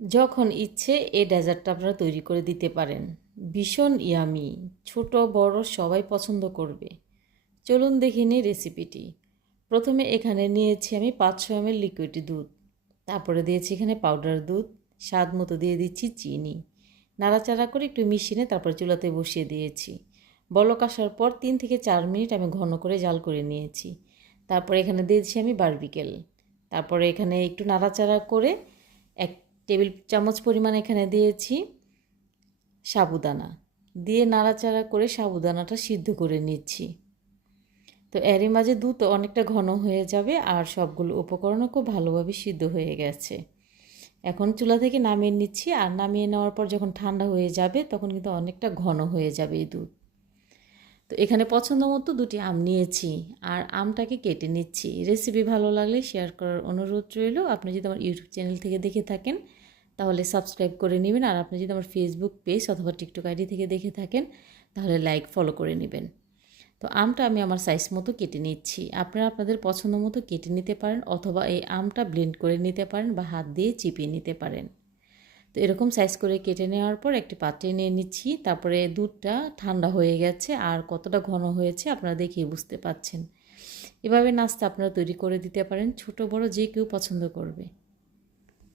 যখন ইচ্ছে এই ডেজার্টটা আপনারা তৈরি করে দিতে পারেন। ভীষণ ইয়ামি, ছোট বড় সবাই পছন্দ করবে। চলুন দেখে নিই রেসিপিটি। প্রথমে এখানে নিয়েছি আমি 500 ml লিকুইড দুধ, তারপরে দিয়েছি এখানে পাউডার দুধ, স্বাদ মতো দিয়ে দিচ্ছি চিনি, নাড়াচাড়া করে একটু মিশিয়ে তারপরে চুলাতে বসিয়ে দিয়েছি। বলক আসার পর 3 থেকে 4 মিনিট আমি ঘন করে জাল করে নিয়েছি। তারপরে এখানে দিয়েছি আমি বারবিকেল, তারপরে এখানে একটু নাড়াচাড়া করে 1 টেবিল চামচ পরিমাণ এখানে দিয়েছি সাবুদানা, দিয়ে নাড়াচাড়া করে সাবুদানাটা সিদ্ধ করে নিচ্ছি। তো এরই মাঝে দুধ অনেকটা ঘন হয়ে যাবে আর সবগুলো উপকরণও খুব ভালোভাবে সিদ্ধ হয়ে গেছে। এখন চুলা থেকে নামিয়ে নিচ্ছি, আর নামিয়ে নেওয়ার পর যখন ঠান্ডা হয়ে যাবে তখন কিন্তু অনেকটা ঘন হয়ে যাবে এই দুধ। তো এখানে পছন্দ মতো 2টি আম নিয়েছি আর আমটাকে কেটে নিচ্ছি। রেসিপি ভালো লাগলে শেয়ার করার অনুরোধ রইল। আপনি যদি আমার ইউটিউব চ্যানেল থেকে দেখে থাকেন তাহলে সাবস্ক্রাইব করে নেবেন, আর আপনি যদি আমার ফেসবুক পেজ অথবা টিকটক আইডি থেকে দেখে থাকেন তাহলে লাইক ফলো করে নেবেন। তো আমটা আমি আমার সাইজ মতো কেটে নিচ্ছি। আপনারা আপনাদের পছন্দ মতো কেটে নিতে পারেন অথবা এই আমটা ব্লেন্ড করে নিতে পারেন বা হাত দিয়ে চিপিয়ে নিতে পারেন। তো এরকম সাইজ করে কেটে নেওয়ার পর একটি পাত্রে নিয়ে নিচ্ছি। তারপরে দুধটা ঠান্ডা হয়ে গেছে আর কতটা ঘন হয়েছে আপনারা দেখেই বুঝতে পাচ্ছেন। এভাবে নাস্তা আপনারা তৈরি করে দিতে পারেন, ছোট বড় যে কেউ পছন্দ করবে।